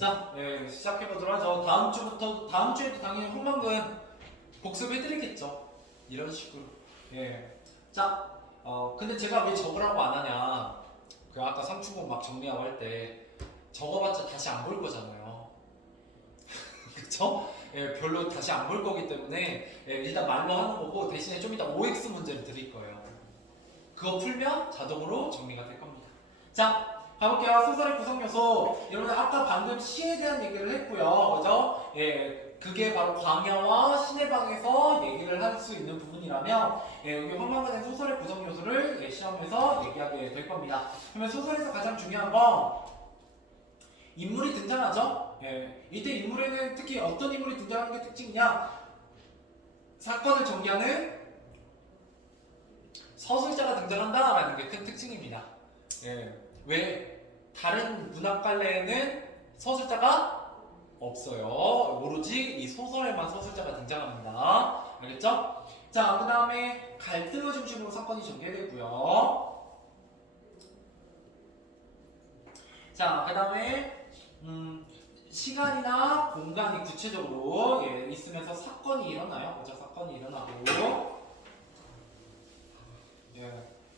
자, 시작해보도록 하죠. 다음 주에도 당연히 황망근 복습해드리겠죠. 이런 식으로. 자, 근데 제가 왜 적으라고 안 하냐. 그 아까 상충곡 막 정리하고 할 때 적어봤자 다시 안 볼 거잖아요. 그쵸? 별로 다시 안 볼 거기 때문에 일단 말로 하는 거고 대신에 좀 이따 OX 문제를 드릴 거예요. 그거 풀면 자동으로 정리가 될 겁니다. 자, 가볼게요. 소설의 구성 요소. 여러분 아까 방금 시에 대한 얘기를 했고요. 그죠? 그게 바로 광야와 신의 방에서 얘기를 할 수 있는 부분이라면 여기 황망근의 소설의 구성 요소를 시험에서 얘기하게 될 겁니다. 그러면 소설에서 가장 중요한 건 인물이 등장하죠? 이때 인물에는 특히 어떤 인물이 등장하는 게 특징이냐? 사건을 전개하는 서술자가 등장한다라는 게 큰 특징입니다. 왜 다른 문학 갈래에는 서술자가 없어요. 오로지 이 소설에만 서술자가 등장합니다. 알겠죠? 자, 그 다음에 갈등을 중심으로 사건이 전개되고요. 자, 그 다음에 시간이나 공간이 구체적으로 있으면서 사건이 일어나요. 그죠? 사건이 일어나고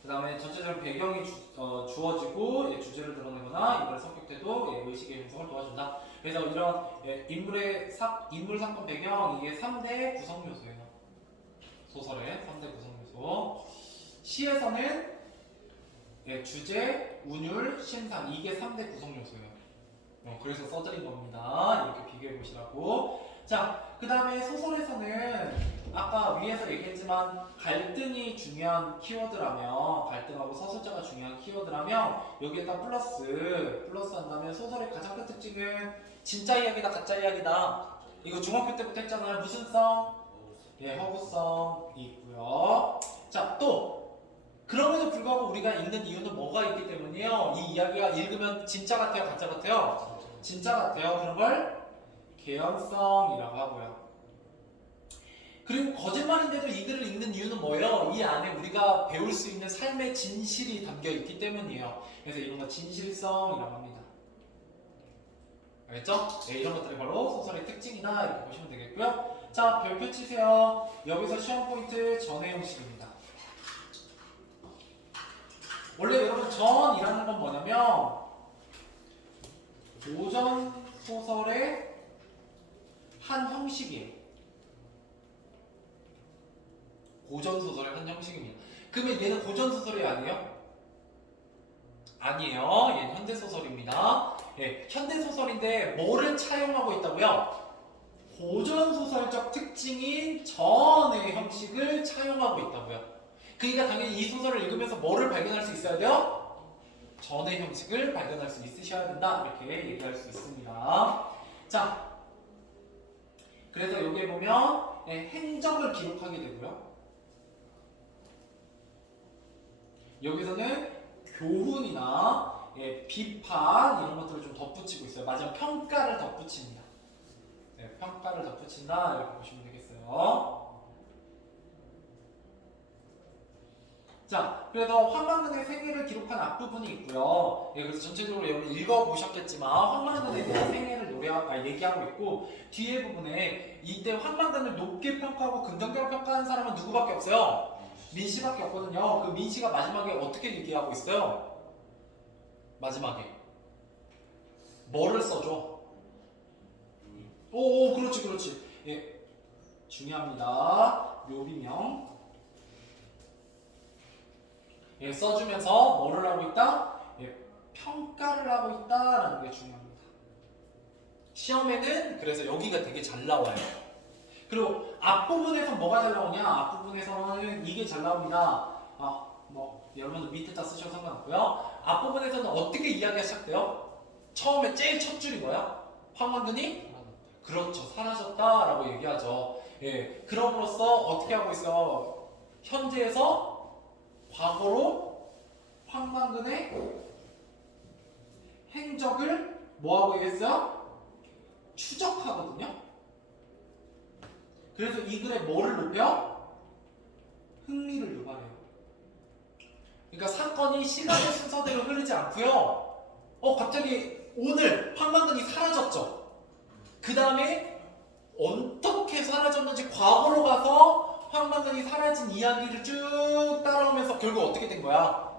그 다음에 전체적인 배경이 주어지고 주제를 드러내거나 이별 성격태도 의식의 형성을 도와준다. 그래서 이런 인물 사건 배경 이게 3대 구성 요소예요. 소설의 3대 구성 요소. 시에서는 주제, 운율, 심산 이게 3대 구성 요소예요. 그래서 써드린 겁니다. 이렇게 비교해 보시라고. 자, 그 다음에 소설에서는 아까 위에서 얘기했지만 갈등이 중요한 키워드라면 갈등하고 서술자가 중요한 키워드라면 여기에다 플러스 한다면 소설의 가장 큰 특징은 진짜 이야기다 가짜 이야기다. 이거 중학교 때부터 했잖아요. 무슨 성? 허구성이 있고요. 자, 또 그럼에도 불구하고 우리가 읽는 이유는 뭐가 있기 때문이에요. 이 이야기가 읽으면 진짜 같아요 가짜 같아요? 진짜 같아요. 그런 걸 개연성이라고 하고요. 그리고 거짓말인데도 이 글을 읽는 이유는 뭐예요? 이 안에 우리가 배울 수 있는 삶의 진실이 담겨 있기 때문이에요. 그래서 이런 거 진실성이라고 합니다. 알겠죠? 이런 것들이 바로 소설의 특징이다 이렇게 보시면 되겠고요. 자, 별표 치세요. 여기서 시험 포인트 전의 형식입니다. 원래 여러분 전이라는 건 뭐냐면 고전 소설의 한 형식이에요. 고전 소설의 한 형식입니다. 그러면 얘는 고전 소설이 아니에요? 아니에요. 얘는 현대 소설입니다. 현대 소설인데 뭐를 차용하고 있다고요? 고전 소설적 특징인 전의 형식을 차용하고 있다고요. 그러니까 당연히 이 소설을 읽으면서 뭐를 발견할 수 있어야 돼요? 전의 형식을 발견할 수 있으셔야 된다. 이렇게 얘기할 수 있습니다. 자, 그래서 여기에 보면 행적을 기록하게 되고요. 여기서는 교훈이나 비판 이런 것들을 좀 덧붙이고 있어요. 마지막 평가를 덧붙입니다. 평가를 덧붙인다 이렇게 보시면 되겠어요. 자, 그래서 황망근의 생애를 기록한 앞부분이 있고요. 그래서 전체적으로 여러분 읽어보셨겠지만 황망근에 대한 생애를 얘기하고 있고 뒤에 부분에 이때 황망근을 높게 평가하고 긍정적으로 평가하는 사람은 누구밖에 없어요? 민씨밖에 없거든요. 그 민씨가 마지막에 어떻게 얘기하고 있어요? 마지막에 뭐를 써줘? 오, 그렇지. 중요합니다. 묘비명 써주면서 뭐를 하고 있다? 평가를 하고 있다라는 게 중요합니다. 시험에는 그래서 여기가 되게 잘 나와요. 그리고 앞부분에서 뭐가 잘 나오냐? 앞부분에서는 이게 잘 나옵니다. 여러분들 밑에 다 쓰셔도 상관없고요. 앞부분에서는 어떻게 이야기가 시작돼요? 처음에 제일 첫 줄이 뭐야? 황망근이? 그렇죠. 사라졌다라고 얘기하죠. 그럼으로써 어떻게 하고 있어요? 현재에서 과거로 황망근의 행적을 뭐하고 있어요? 추적하거든요. 그래서 이 글에 뭐를 높여? 흥미를 유발해요. 그러니까 사건이 시간의 순서대로 흐르지 않고요. 갑자기 오늘 황망근이 사라졌죠. 다음에 어떻게 사라졌는지 과거로 가서 황만근이 사라진 이야기를 쭉 따라오면서 결국 어떻게 된 거야?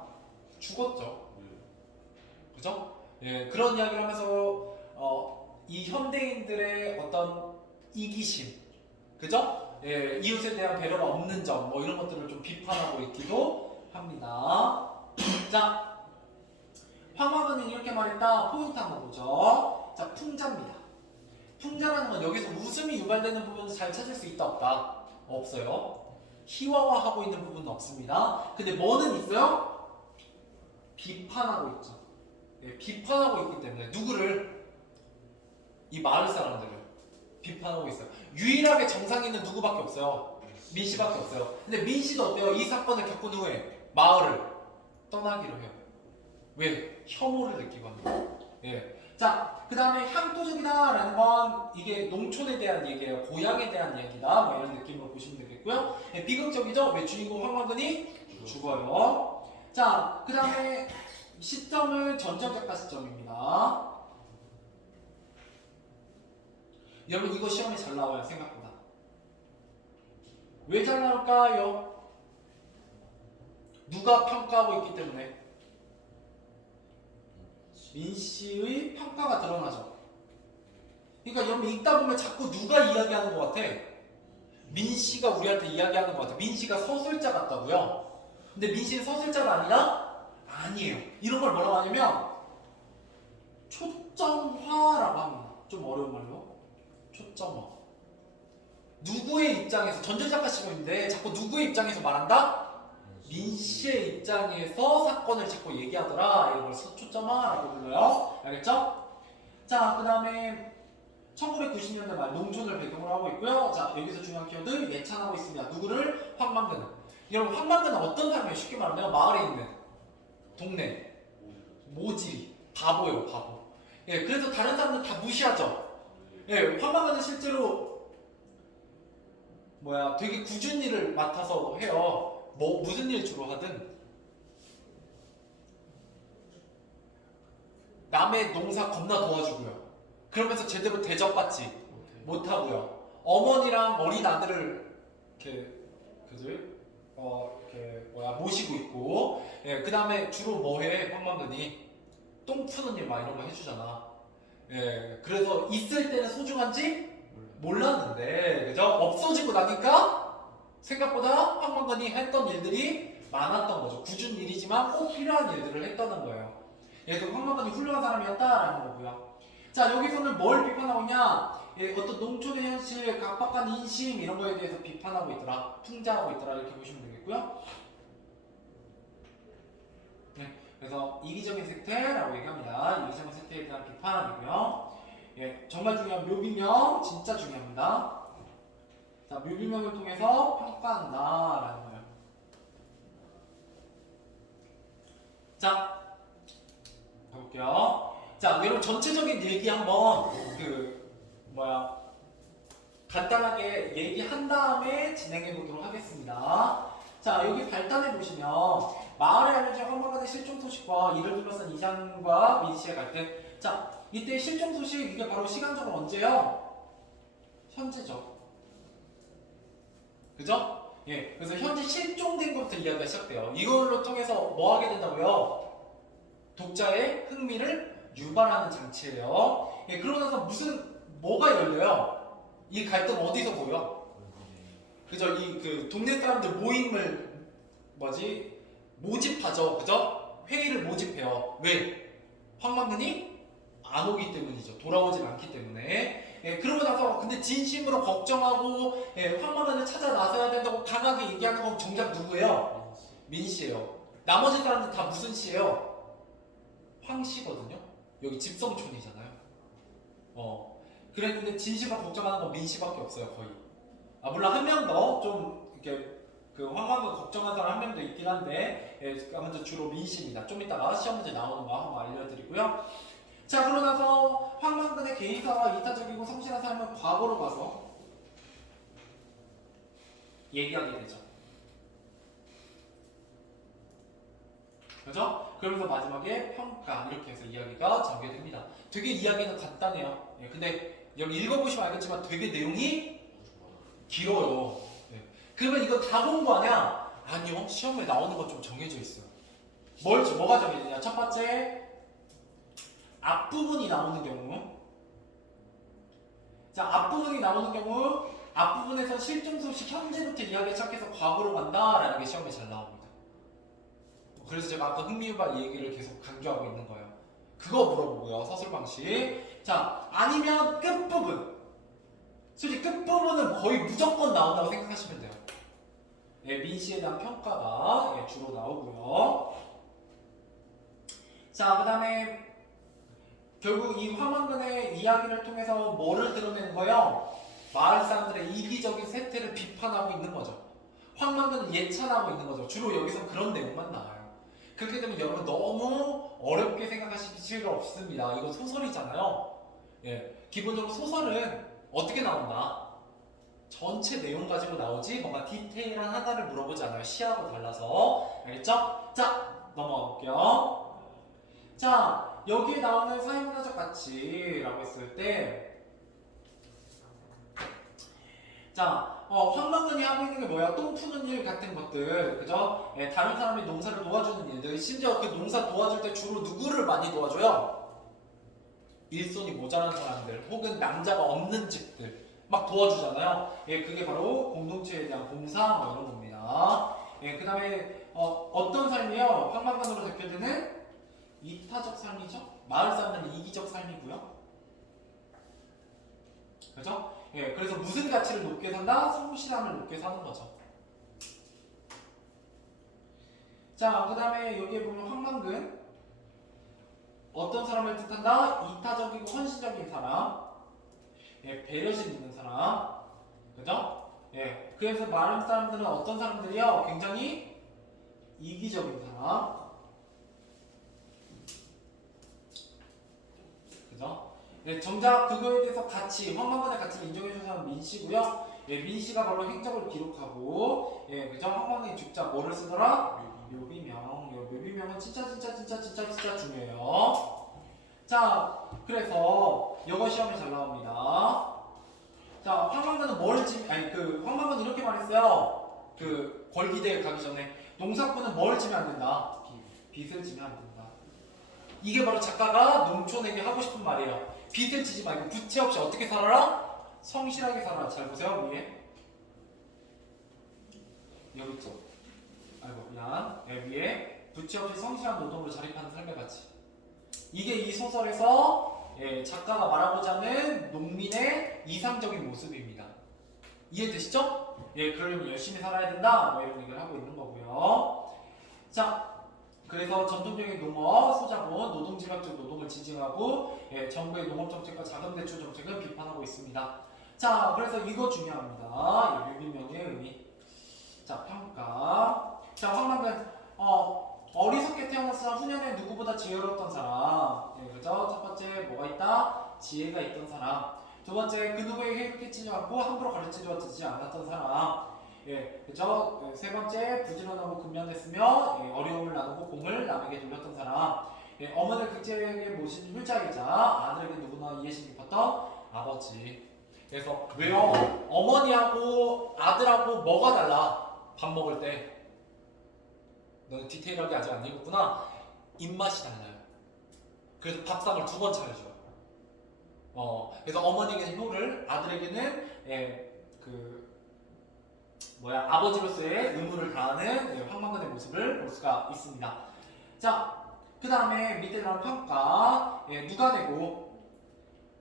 죽었죠. 그죠? 예, 그런 이야기를 하면서 이 현대인들의 어떤 이기심, 그죠? 예, 이웃에 대한 배려가 없는 점, 뭐 이런 것들을 좀 비판하고 있기도 합니다. 자, 황만근이 이렇게 말했다. 포인트 한번 보죠. 자, 풍자입니다. 풍자라는 건 여기서 웃음이 유발되는 부분을 잘 찾을 수 있다 없다? 없어요. 희화화하고 있는 부분은 없습니다. 근데 뭐는 있어요? 비판하고 있죠. 예, 비판하고 있기 때문에 누구를? 이 마을 사람들을 비판하고 있어요. 유일하게 정상에 있는 누구밖에 없어요. 민씨밖에 없어요. 근데 민씨도 어때요? 이 사건을 겪은 후에 마을을 떠나기로 해요. 왜? 혐오를 느끼고 합니다. 예. 자, 그 다음에 향토적이다라는 건 이게 농촌에 대한 얘기예요. 고향에 대한 얘기다. 뭐 이런 느낌으로 보시면 되겠고요. 예, 비극적이죠? 왜 주인공 황만근이 죽어요. 자, 그 다음에 시점은 전전작가 시점입니다. 여러분 이거 시험에 잘 나와요. 생각보다. 왜 잘 나올까요? 누가 평가하고 있기 때문에. 민씨의 평가가 드러나죠. 그러니까 여러분 읽다 보면 자꾸 누가 이야기하는 것 같아? 민씨가 우리한테 이야기하는 것 같아. 민씨가 서술자 같다고요? 근데 민씨는 서술자가 아니라? 아니에요. 이런 걸 뭐라고 하냐면 초점화라고 합니다. 좀 어려운 말로. 초점화. 누구의 입장에서, 전전작가 시험인데 자꾸 누구의 입장에서 말한다? 민씨의 입장에서 사건을 자꾸 얘기하더라. 이런 걸 초점화라고 불러요. 알겠죠? 자, 그 다음에 1990년대 말 농촌을 배경으로 하고 있고요. 자, 여기서 중요한 키워드 예찬하고 있습니다. 누구를? 황만근은. 여러분 황만근은 어떤 사람이에요? 쉽게 말하면 마을에 있는 동네 모질이 바보예요. 바보. 예, 그래서 다른 사람들 다 무시하죠. 예, 황만근은 실제로 되게 굳은 일을 맡아서 해요. 뭐 무슨 일 주로 하든 남의 농사 겁나 도와주고요. 그러면서 제대로 대접받지 못하고요. 어머니랑 어린 아들을 이렇게 모시고 있고, 예, 그 다음에 주로 뭐해? 황만근이 똥 푸는 일 막 이런 거 해주잖아. 예, 그래서 있을 때는 소중한지 몰랐는데, 그죠? 없어지고 나니까 생각보다 황만근이 했던 일들이 많았던 거죠. 굳은 일이지만 꼭 필요한 일들을 했다는 거예요. 그래서 황만근이 훌륭한 사람이었다라는 거고요. 자, 여기서는 뭘 비판하고 있냐? 예, 어떤 농촌의 현실, 각박한 인심 이런 거에 대해서 비판하고 있더라. 풍자하고 있더라. 이렇게 보시면 되겠고요. 네, 그래서 이기적인 세태라고 얘기합니다. 이기적인 세태에 대한 비판이고요. 예, 정말 중요한 묘비명 진짜 중요합니다. 자, 묘비명을 통해서 평가한다라는 거예요. 자, 가볼게요. 자, 여러분 전체적인 얘기 한번 간단하게 얘기한 다음에 진행해 보도록 하겠습니다. 자, 여기 발단해 보시면 마을에 알려진 황만근의 실종 소식과 이를 둘러싼 이장과 민씨의 갈등. 자, 이때 실종 소식 이게 바로 시간적으로 언제요? 현재죠. 그죠? 예, 그래서 현재 실종된 것부터 이야기가 시작돼요. 이걸로 통해서 뭐 하게 된다고요? 독자의 흥미를 유발하는 장치예요. 예, 그러고 나서 뭐가 열려요? 이 갈등 어디서 보여? 그죠? 이 동네 사람들 모임을 모집하죠. 그죠? 회의를 모집해요. 왜? 황만근이 안 오기 때문이죠. 돌아오지 않기 때문에. 예, 그러고 나서 근데 진심으로 걱정하고 황만근을 찾아 나서야 된다고 강하게 얘기하는 건 정작 누구예요? 민씨예요. 나머지 사람들 다 무슨 씨예요? 황씨거든요. 여기 집성촌이잖아요. 그랬는데 진심으로 걱정하는 건 민씨밖에 없어요. 거의. 물론 한 명 더 좀 이렇게 황만근 걱정하는 사람 한 명 더 있긴 한데, 먼저 주로 민씨입니다. 좀 이따가 시험 문제 나오는 거 한번 알려드리고요. 자, 그러고 나서 황만근의 개인사와 이타적이고 성실한 삶을 과거로 가서 얘기하게 되죠. 그죠? 그러면서 마지막에 평가 이렇게 해서 이야기가 전개됩니다. 되게 이야기는 간단해요. 근데 여기 읽어보시면 알겠지만 되게 내용이 길어요. 네. 그러면 이거 다 공부하냐? 아니요. 시험에 나오는 건 좀 정해져 있어요. 뭐가 정해지냐? 첫 번째, 앞부분이 나오는 경우. 자, 앞부분이 나오는 경우, 앞부분에서 실존 소식 현재부터 이야기 시작해서 과거로 간다라는 게 시험에 잘 나옵니다. 그래서 제가 아까 흥미유발 얘기를 계속 강조하고 있는 거예요. 그거 물어보고요. 서술 방식. 자, 아니면 끝부분. 솔직히 끝부분은 거의 무조건 나온다고 생각하시면 돼요. 예, 민씨에 대한 평가가 예, 주로 나오고요. 자, 그 다음에 결국 이 황만근의 이야기를 통해서 뭐를 드러내는 거예요? 마을 사람들의 이기적인 세태를 비판하고 있는 거죠. 황만근을 예찬하고 있는 거죠. 주로 여기서 그런 내용만 나와요. 그렇기 때문에 여러분 너무 어렵게 생각하실 필요 없습니다. 이거 소설이잖아요. 예, 기본적으로 소설은 어떻게 나온다? 전체 내용 가지고 나오지 뭔가 디테일한 하나를 물어보지 않아요. 시하고 달라서. 알겠죠? 자, 넘어가 볼게요. 자, 여기에 나오는 사회문화적 가치라고 했을 때 자, 황만근이 하고 있는 게 뭐야? 똥 푸는 일 같은 것들, 그죠? 예, 다른 사람이 농사를 도와주는 일들, 심지어 그 농사 도와줄 때 주로 누구를 많이 도와줘요? 일손이 모자란 사람들, 혹은 남자가 없는 집들 막 도와주잖아요. 예, 그게 바로 공동체에 대한 봉사 뭐 이런 겁니다. 예, 그 다음에 어떤 삶이요? 황만근으로 대표되는 이타적 삶이죠? 마을 사람들은 이기적 삶이고요. 그죠? 예, 그래서 무슨 가치를 높게 산다? 성실함을 높게 사는 거죠. 자, 그 다음에 여기에 보면 황만근 어떤 사람을 뜻한다? 이타적이고 헌신적인 사람, 예, 배려심 있는 사람, 그죠? 예, 그래서 마을 사람들은 어떤 사람들이요? 굉장히 이기적인 사람, 그죠? 네, 정작 그거에 대해서 황만근의 가치를 인정해주는 사람은 민씨고요. 예, 민씨가 바로 행적을 기록하고, 예, 그죠? 황만근이 죽자 뭐를 쓰더라? 묘비명. 묘비명은 진짜 중요해요. 자, 그래서 영어 시험에 잘 나옵니다. 자, 황만근은 이렇게 말했어요. 그 걸기대회 가기 전에 농사꾼은 뭘 지면 안 된다? 빚을 지면 안 된다. 이게 바로 작가가 농촌에게 하고 싶은 말이에요. 빚을 지지 말고 부채 없이 어떻게 살아라? 성실하게 살아라. 잘 보세요. 위에 여기 있죠. 아이고 미안. 위에 부채 없이 성실한 노동으로 자립하는 삶의 가치. 이게 이 소설에서 작가가 말하고자 하는 농민의 이상적인 모습입니다. 이해되시죠? 예, 그러려면 열심히 살아야 된다. 뭐 이런 얘기를 하고 있는 거고요. 자, 그래서 전통적인 농업, 소자본, 노동집약적 노동을 지지하고 정부의 농업정책과 자금대출 정책을 비판하고 있습니다. 자, 그래서 이거 중요합니다. 묘비명의 의미. 자, 평가. 자, 황만근 어리석게 태어났으나 후년에 누구보다 지혜로웠던 사람. 예, 그죠? 첫 번째 뭐가 있다? 지혜가 있던 사람. 두 번째 그 누구에게 해를 끼치지 않고 함부로 가르치지 않았던 사람. 예, 그죠? 세 번째 부지런하고 근면했으며 어려움을 나누고 공을 남에게 돌렸던 사람. 예, 어머니를 극제에게 모신 효자이자 아들에게 누구나 이해심 깊었던 아버지. 그래서 왜요? 어머니하고 아들하고 뭐가 달라? 밥 먹을 때. 너는 디테일하게 아직 안 읽었구나. 입맛이 달라요. 그래서 밥상을 2번 차려줘요. 그래서 어머니에게는 효를, 아들에게는 아버지로서의 의무를 다하는 황만근의 모습을 볼 수가 있습니다. 자, 그 다음에 밑에 나온 평가. 누가 되고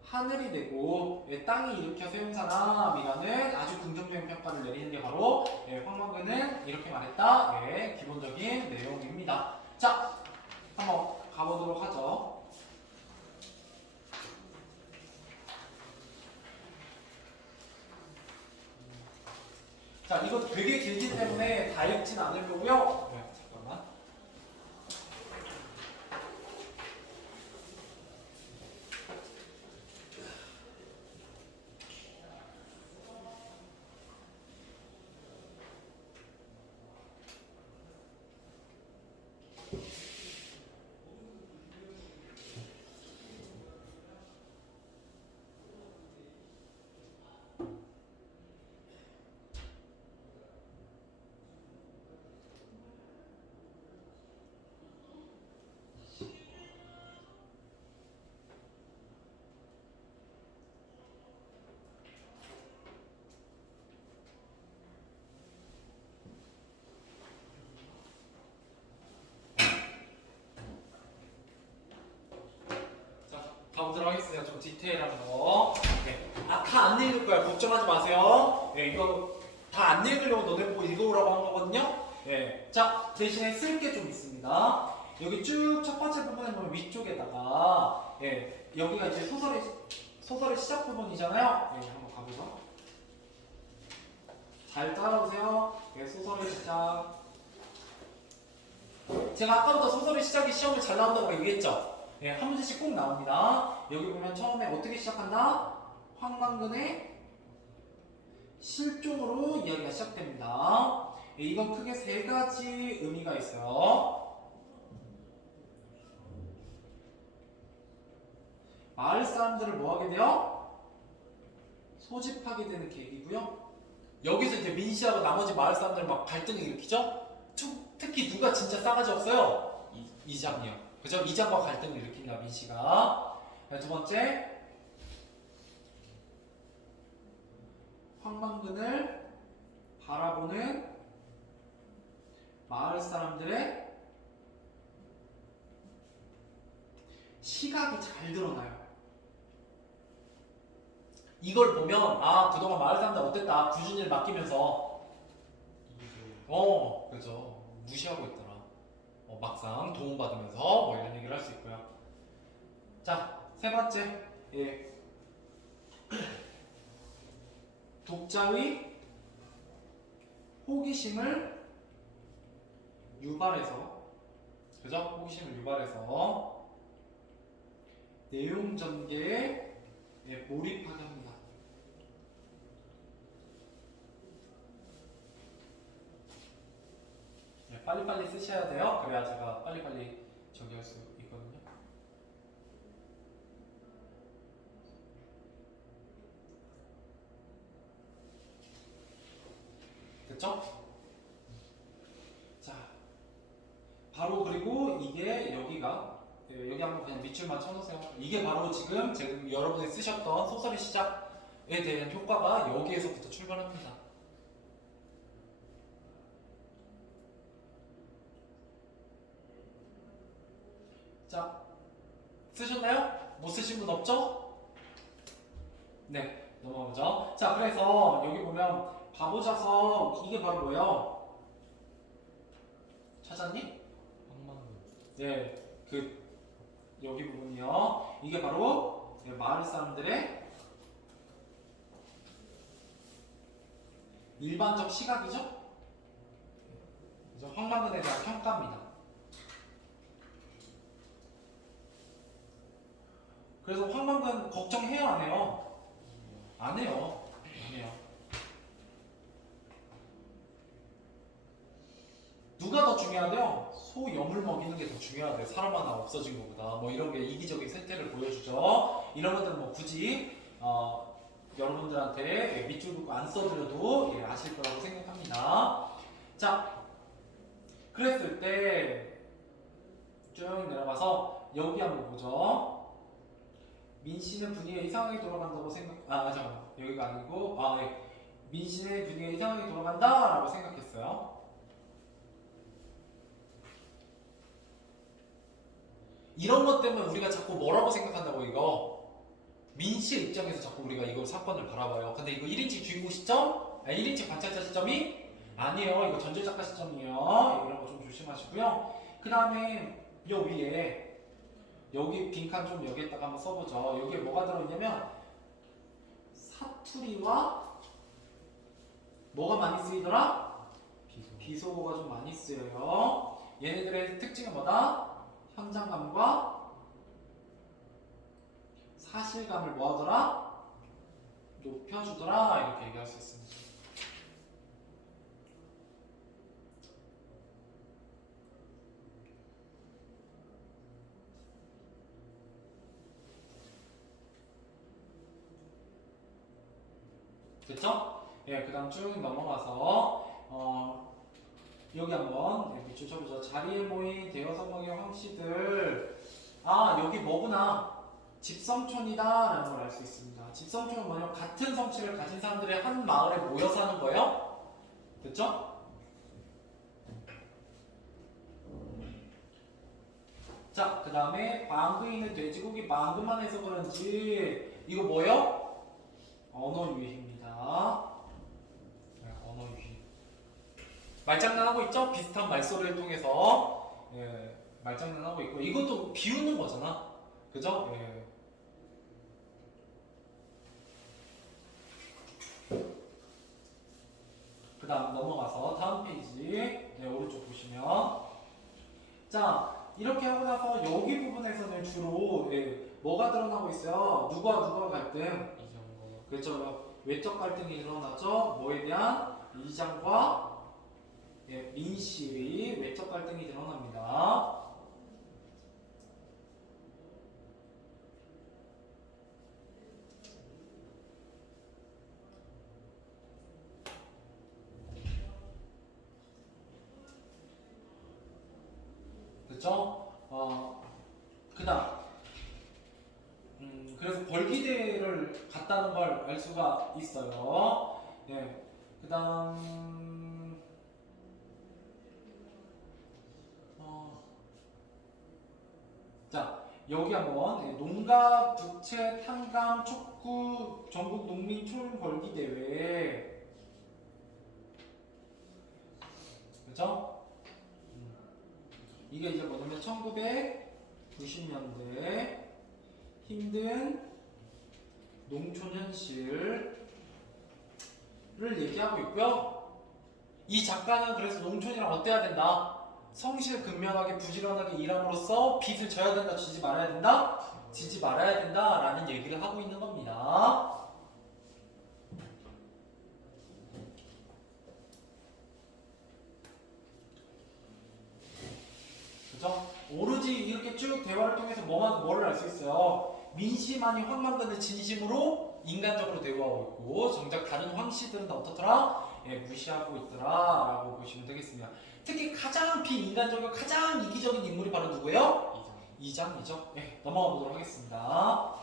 하늘이 되고 땅이 일으켜 세운 사람이라는 아주 긍정적인 평가를 내리는 게 바로 황만근은 이렇게 말했다. 기본적인 내용입니다. 자, 한번 가보도록 하죠. 자, 이거 되게 길기 때문에 다 읽진 않을 거고요. 잠깐만. 디테일한 거. 네. 다 안 읽을 거야. 걱정하지 마세요. 네, 이거 다 안 읽으려고 너네 보고 읽어오라고 한 거거든요. 네. 자, 대신에 쓸 게 좀 있습니다. 여기 쭉 첫 번째 부분에 보면 위쪽에다가 여기가 이제 소설의 시작 부분이잖아요. 한번 가보죠. 잘 따라오세요. 소설의 시작. 제가 아까부터 소설의 시작이 시험에 잘 나온다고 얘기했죠? 한 문제씩 꼭 나옵니다. 여기 보면 처음에 어떻게 시작한다? 황망근의 실종으로 이야기가 시작됩니다. 이건 크게 세 가지 의미가 있어요. 마을 사람들을 뭐하게 돼요? 소집하게 되는 계기고요. 여기서 이제 민씨하고 나머지 마을 사람들 막 갈등을 일으키죠? 특히 누가 진짜 싸가지 없어요? 이장이요. 그죠? 이장과 갈등을 일으킵니다, 민씨가. 두 번째, 황망근을 바라보는 마을 사람들의 시각이 잘 드러나요. 이걸 보면 그동안 마을 사람들 어땠다. 구준이를 맡기면서 그죠. 무시하고 있더라. 막상 도움받으면서 뭐 이런 얘기를 할 수 있고요. 자, 세 번째, 독자의 호기심을 유발해서, 그죠? 호기심을 유발해서 내용 전개에 몰입하게 합니다. 빨리빨리 쓰셔야 돼요. 그래야 제가 빨리빨리 저기 할 수 있거든요. 됐죠? 자, 바로 그리고 이게 여기 한번 그냥 밑줄만 쳐놓으세요. 이게 바로 지금 여러분이 쓰셨던 소설의 시작에 대한 효과가 여기에서부터 출발합니다. 자, 쓰셨나요? 못 쓰신 분 없죠? 네, 넘어가보죠. 자, 그래서 여기 보면 바보자서 이게 바로 뭐예요? 찾았니? 네, 여기 부분이요. 이게 바로 마을 사람들의 일반적 시각이죠? 황망근에 대한 평가입니다. 그래서 황망근 걱정해요, 안 해요? 안 해요. 안 해요. 누가 더 중요하대요? 소염을 먹이는 게 더 중요하대요. 사람 하나 없어진 것보다. 뭐 이런 게 이기적인 생태를 보여주죠. 이런 것들은 뭐 굳이 여러분들한테 밑줄 긋고 안 써드려도 아실 거라고 생각합니다. 자, 그랬을 때 쭉 내려가서 여기 한번 보죠. 민씨는 분위기가 이상하게 돌아간다고 잠깐만. 여기가 아니고 민씨는 분위기가 이상하게 돌아간다 라고 생각했어요. 이런 것 때문에 우리가 자꾸 뭐라고 생각한다고 이거? 민씨의 입장에서 자꾸 우리가 이거 사건을 바라봐요. 근데 이거 1인칭 주인공 시점? 1인칭 관찰자 시점이? 아니에요. 이거 전제작가 시점이에요. 이런 거 좀 조심하시고요. 그 다음에 요 위에 여기 빈칸 좀 여기에다가 한번 써보죠. 여기에 뭐가 들어있냐면 사투리와 뭐가 많이 쓰이더라? 비속어가 좀 많이 쓰여요. 얘네들의 특징은 뭐다? 현장감과 사실감을 뭐하더라? 높여주더라. 이렇게 얘기할 수 있습니다. 됐죠? 그 다음 쭉 넘어가서 여기 한번 밑줄 쳐보죠. 자리에 모인 대여섯 명의 황씨들. 여기 뭐구나. 집성촌이다 라는 걸 알 수 있습니다. 집성촌은 뭐냐면 같은 성씨를 가진 사람들이 한 마을에 모여 사는 거예요. 됐죠? 자, 그 다음에 방구에 있는 돼지고기 방구만 해서 그런지 이거 뭐요? 언어 유희입니다. 네, 언어 유희. 말장난하고 있죠? 비슷한 말소리를 통해서 예, 말장난하고 있고 이것도 비웃는 거잖아. 그죠? 예. 그 다음 넘어가서 다음 페이지 네, 오른쪽 보시면 자 이렇게 하고 나서 여기 부분에서는 주로 예, 뭐가 드러나고 있어요? 누가 갈등? 그렇죠. 외적 갈등이 일어나죠. 뭐에 대한 이장과 예, 민씨의 외적 갈등이 드러납니다. 그렇죠? 그다음 그래서 벌기대를 갔다는 걸 알 수가 있어요. 예. 그다음 자 여기 한번 예, 농가 부채 탐감 촉구 전국 농민 총 벌기 대회 그죠? 이게 이제 뭐냐면 1990년대 힘든 농촌 현실을 얘기하고 있고요. 이 작가는 그래서 농촌이랑 어때야 된다? 성실근면하게 부지런하게 일함으로써 빚을 져야 된다, 지지 말아야 된다? 지지 말아야 된다 라는 얘기를 하고 있는 겁니다. 그죠? 오로지 이렇게 쭉 대화를 통해서 뭐를 알 수 있어요? 민씨만이 황만근을 진심으로 인간적으로 대우하고 있고 정작 다른 황씨들은 다 어떻더라? 예, 무시하고 있더라 라고 보시면 되겠습니다. 특히 가장 비인간적이고 가장 이기적인 인물이 바로 누구예요? 이장이죠. 예, 넘어가 보도록 하겠습니다.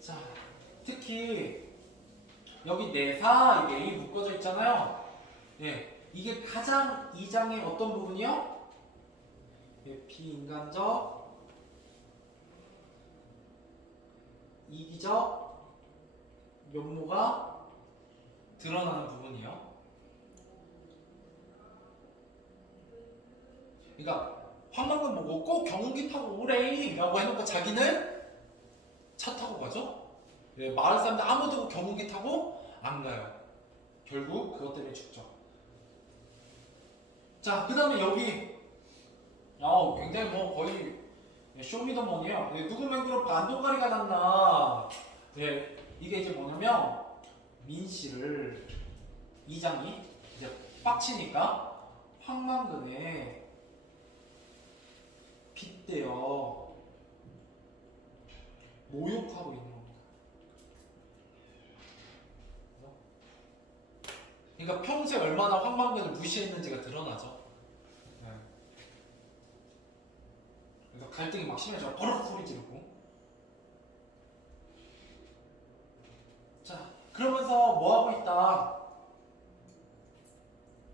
자, 특히 여기 내사 이게 A 묶어져 있잖아요. 예, 이게 가장 이장의 어떤 부분이요? 예, 비인간적, 이기적 면모가 드러나는 부분이요. 그러니까 황만근 보고 꼭 경운기 타고 오래 라고 해놓고 자기는 차 타고 가죠. 예, 마을 사람들 아무도 경운기 타고 안 가요. 결국 그것 때문에 죽죠. 자, 그 다음에 여기 굉장히 뭐 거의 쇼미더머니요. 예, 누구면 그럼 반도가리가 났나. 예, 이게 이제 뭐냐면 민씨를 이장이 이제 빡치니까 황만근에 빗대어 모욕하고 있는 겁니다. 그러니까 평소에 얼마나 황만근을 무시했는지가 드러나죠. 네. 그래서 갈등이 막 심해져. 버럭 소리 지르고. 자, 그러면서 뭐 하고 있다?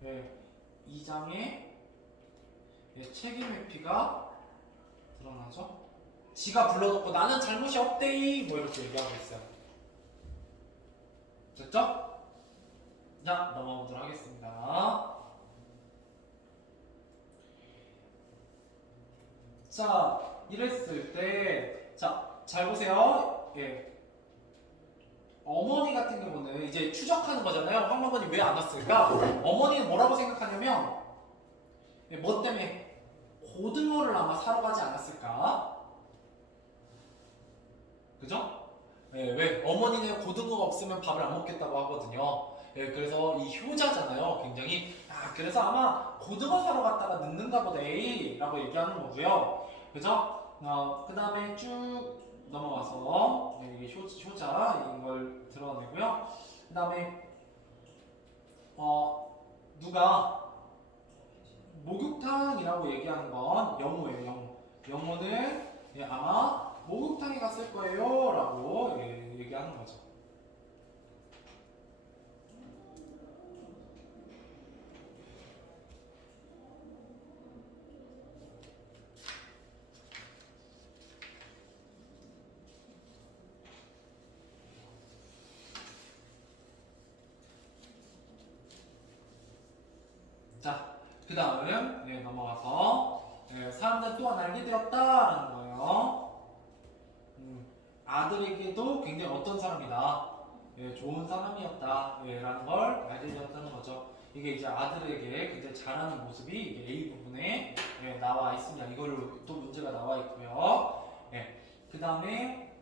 네, 이장의 책임 회피가 드러나죠. 지가 불러놓고 나는 잘못이 없대이 뭐 이렇게 얘기하고 있어요. 됐죠? 자, 넘어가도록 하겠습니다. 자, 이랬을 때, 자, 잘 보세요. 예. 어머니 같은 경우는 이제 추적하는 거잖아요. 황만건이 왜 안 왔을까? 어머니는 뭐라고 생각하냐면, 예, 뭐 때문에 고등어를 아마 사러 가지 않았을까? 그죠? 예, 왜? 어머니는 고등어가 없으면 밥을 안 먹겠다고 하거든요. 예, 그래서 이 효자잖아요. 굉장히. 그래서 아마 고등어 사러 갔다가 늦는가 보네. 라고 얘기하는 거고요. 그죠? 그 다음에 쭉 넘어가서 이게 효자인 걸 드러내고요. 그 다음에 누가 목욕탕이라고 얘기하는 건 영호예요. 영호. 영호는 예, 아마 목욕탕에 갔을 거예요 라고 얘기하는 거죠. 자, 그 다음 넘어가서 사람들 또한 알게 되었다라는 거예요. 아들에게도 굉장히 어떤 사람이다. 좋은 사람이었다. 라는 걸 알게 되었다는 거죠. 이게 이제 아들에게 굉장히 잘하는 모습이 이게 A 부분에 나와 있습니다. 이걸로 또 문제가 나와 있고요. 그 다음에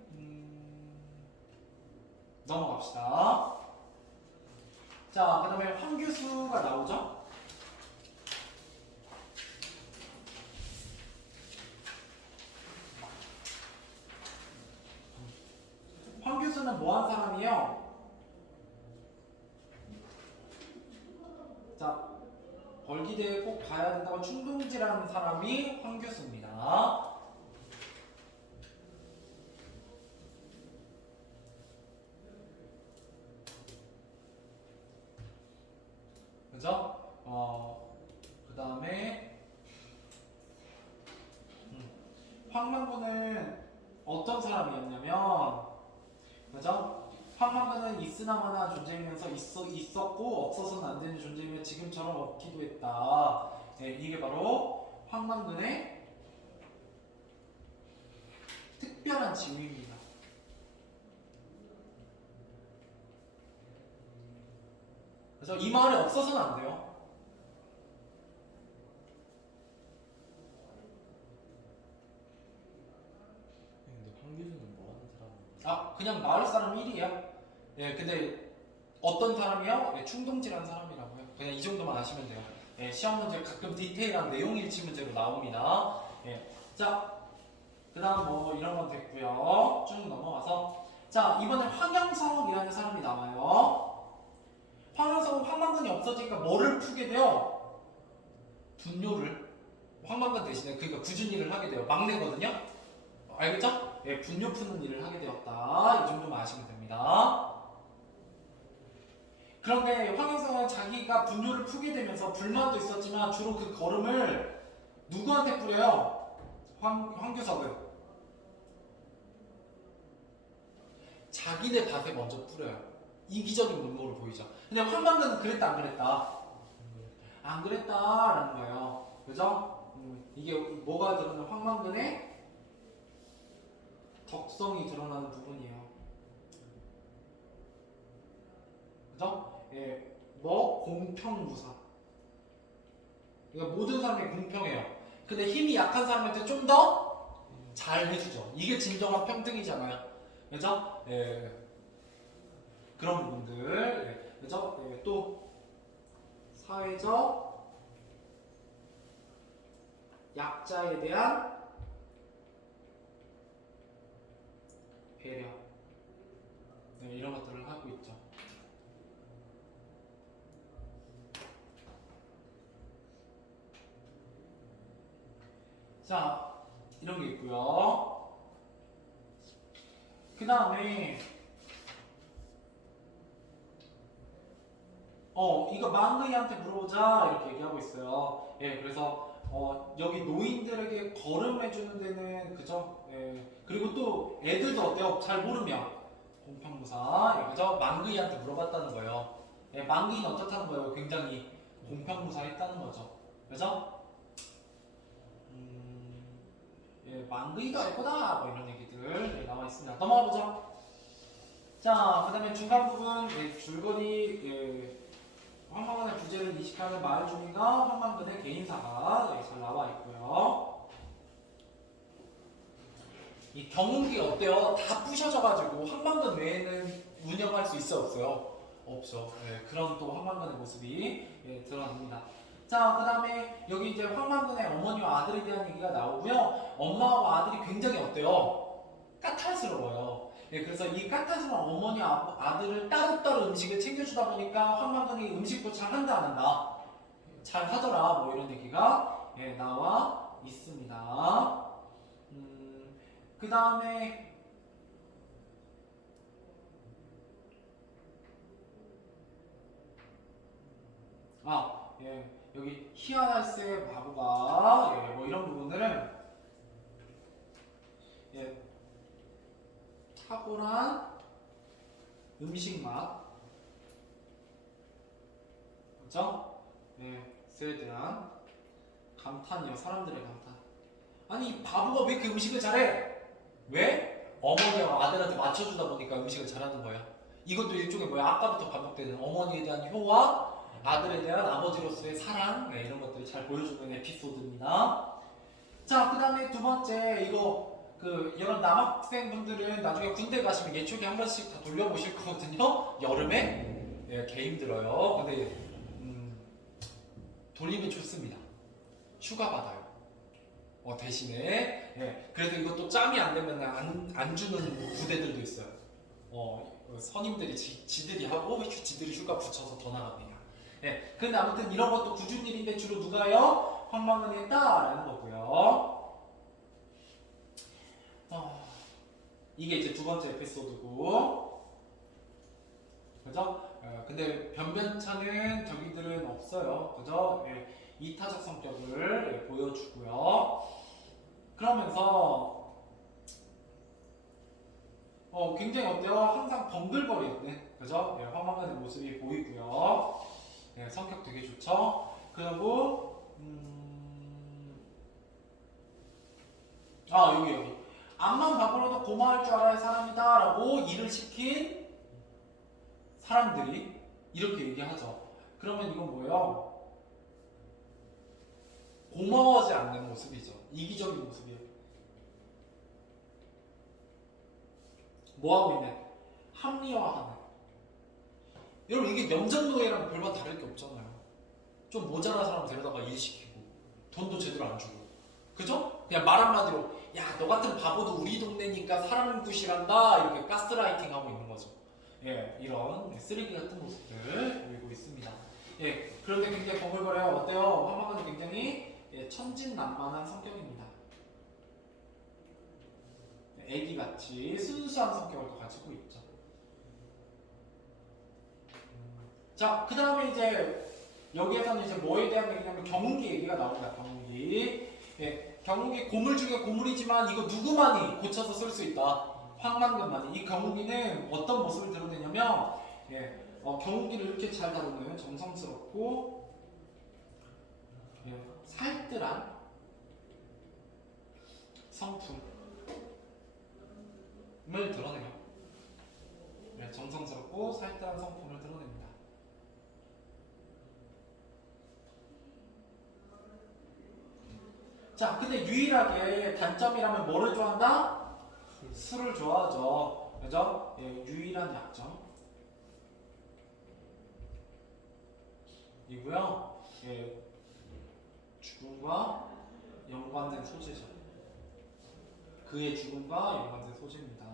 넘어갑시다. 자, 그 다음에 황규수가 나오죠. 황규수는 뭐한 사람이에요? 자, 벌기대에 꼭 가야 된다고 충동질하는 사람이 황규수입니다. 그죠? 그 다음에 황망군은 어떤 사람이었냐면, 그죠? 황망군은 있으나마나 존재이면서 있었고 없어서는 안 되는 존재이며 지금처럼 없기도 했다. 이게 바로 황망군의 특별한 징후입니다. 그래서 이 마을에 없어서는 안 돼요. 근데 황규수는 뭐 하는 사람이에요? 아, 그냥 마을 사람 1이에요. 근데 어떤 사람이요? 충동질한 사람이라고요. 그냥 이 정도만 아시면 돼요. 시험 문제 가끔 디테일한 내용 일치 문제로 나옵니다. 자, 그 다음 뭐 이런 건 됐고요. 쭉 넘어가서 자, 이번에 황양성이라는 사람이 나와요. 황양성은 황망근이 없어지니까 뭐를 푸게 돼요? 분뇨를. 황망근 대신에 그러니까 굳은 일을 하게 돼요. 막내거든요. 알겠죠? 분뇨 푸는 일을 하게 되었다. 이 정도만 아시면 됩니다. 그런데 황양성은 자기가 분뇨를 푸게 되면서 불만도 있었지만 주로 그 거름을 누구한테 뿌려요? 황규석은 자기네 밭에 먼저 뿌려요. 이기적인 면모를 보이죠. 근데 황망근은 그랬다 안 그랬다? 안 그랬다라는 거예요. 그죠? 이게 뭐가 드러나는 황망근의 덕성이 드러나는 부분이에요. 그죠? 뭐 공평무사. 그러니까 모든 사람이 공평해요. 근데 힘이 약한 사람한테 좀 더 잘 해주죠. 이게 진정한 평등이잖아요. 그죠? 그런 부분들. 그죠? 또 사회적 약자에 대한 배려. 이런 것들을 하고 있죠. 자, 이런 게 있고요. 그 다음에 이거 망의한테 물어보자 이렇게 얘기하고 있어요. 그래서 여기 노인들에게 걸음해주는 데는 그죠? 그리고 또 애들도 어때요? 잘 모르면 공평무사, 그죠? 망의한테 물어봤다는 거예요. 망의는 어떻다는 거예요? 굉장히 공평무사했다는 거죠. 그죠? 망의도 알 거다 뭐 이런 얘기들 나와 있습니다. 넘어가 보죠. 자, 그 다음에 중간 부분 줄거리 황망근의 부재를 이식하는 마을 주민과 황망근의 개인사가 잘 나와 있고요. 이 경운기 어때요? 다 부셔져가지고 황망근 외에는 운영할 수 있어 없어요? 없죠. 그런 또 황망근의 모습이 드러납니다. 자, 그 다음에 여기 이제 황망근의 어머니와 아들에 대한 얘기가 나오고요. 엄마와 아들이 굉장히 어때요? 까탈스러워요. 그래서 이 까탈스러운 어머니와 아들을 따로따로 음식을 챙겨주다 보니까 황망근이 음식도 잘 한다 안 한다? 잘 하더라 뭐 이런 얘기가 나와 있습니다. 그 다음에 여기 희한할세 바보가 뭐 이런 부분들은 탁월한 음식 맛, 그죠? 것에 대한 감탄이요. 사람들의 감탄. 아니 이 바보가 왜 이렇게 음식을 잘해? 왜? 어머니와 아들한테 맞춰주다 보니까 음식을 잘하는 거야. 이것도 일종의 뭐야? 아까부터 반복되는 어머니에 대한 효와 아들에 대한 아버지로서의 사랑, 네, 이런 것들을 잘 보여주는 에피소드입니다. 자, 그 다음에 두 번째 이거 여러 남학생분들은 나중에 군대 가시면 예초기 한 번씩 다 돌려보실 거거든요. 여름에 개 힘들어요. 근데 돌리면 좋습니다. 휴가 받아요. 대신에 그래서 이것도 짬이 안 되면 안 주는 부대들도 있어요. 선임들이 지들이 하고 지들이 휴가 붙여서 더 나갑니다. 근데 아무튼 이런 것도 굳은 일인데 주로 누가요? 황망은 했다라는 거고요. 이게 이제 두 번째 에피소드고, 그죠? 근데 변변차는 저기들은 없어요, 그죠? 이타적 성격을 보여주고요. 그러면서 굉장히 어때요? 항상 벙글거리는, 그죠? 황망한 모습이 보이고요. 성격 되게 좋죠. 그리고 여기 앞만 봐버려도 고마울 줄 알아야 사람이다 라고 일을 시킨 사람들이 이렇게 얘기하죠. 그러면 이건 뭐예요? 고마워하지 않는 모습이죠. 이기적인 모습이에요. 뭐하고 있는? 합리화하는. 여러분 이게 염전노예랑 별반 다를 게 없잖아요. 좀 모자란 사람 데려다가 일시키고 돈도 제대로 안 주고, 그죠? 그냥 말 한마디로 야 너 같은 바보도 우리 동네니까 사람 구실한다 이렇게 가스라이팅 하고 있는 거죠. 이런 쓰레기 같은 모습들 보이고 있습니다. 그런데 굉장히 버글거려요. 어때요? 황망은 굉장히 천진난만한 성격입니다. 애기같이 순수한 성격을 가지고 있죠. 자, 그 다음에 이제 여기에서는 이제 뭐에 대한 얘기냐면 경운기 얘기가 나옵니다. 경운기. 경운기 고물 중에 고물이지만 이거 누구만이 고쳐서 쓸 수 있다. 황만근만이. 이 경운기는 어떤 모습을 드러내냐면 경운기를 이렇게 잘 다루는 정성스럽고 살뜰한 성품을 드러내요. 정성스럽고 살뜰한 성품을 드러냅니다. 자, 근데 유일하게 단점이라면 뭐를 좋아한다? 술을 좋아하죠. 그죠? 유일한 약점 이고요. 죽음과 연관된 소재죠. 그의 죽음과 연관된 소재입니다.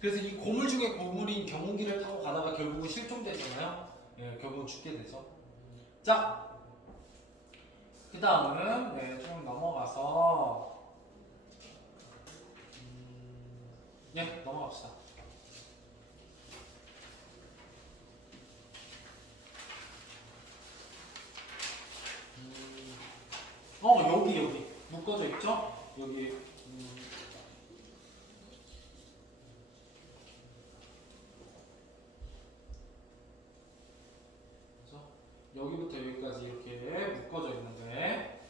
그래서 이 고물 중에 고물인 경운기를 타고 가다가 결국은 실종되잖아요. 결국은 죽게 되죠. 자, 그 다음은 좀 넘어가서 넘어갑시다. 여기 묶어져 있죠? 여기 그래서 여기부터 여기까지 이렇게 묶어져 있는데,